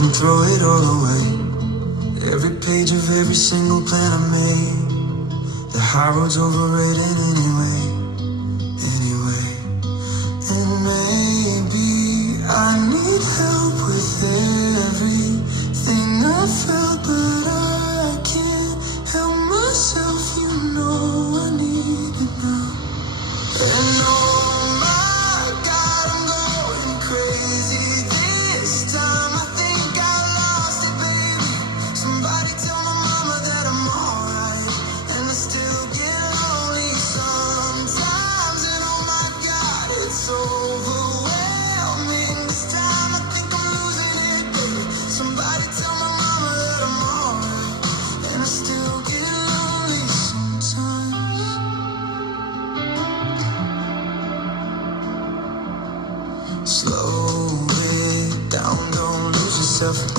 And throw it all away. Every page of every single plan I made. The high road's overrated anyway. And maybe I need help with everything I felt, but I can't help myself. You know I need it now. And oh my God, I'm going crazy this time. I think I lost it, baby. Somebody tell my mama that I'm alright. And I still get lonely sometimes. And oh my God, it's overwhelming. This time I think I'm losing it, baby. Somebody tell my mama that I'm alright. And I still get lonely sometimes. Slow it down, don't lose yourself.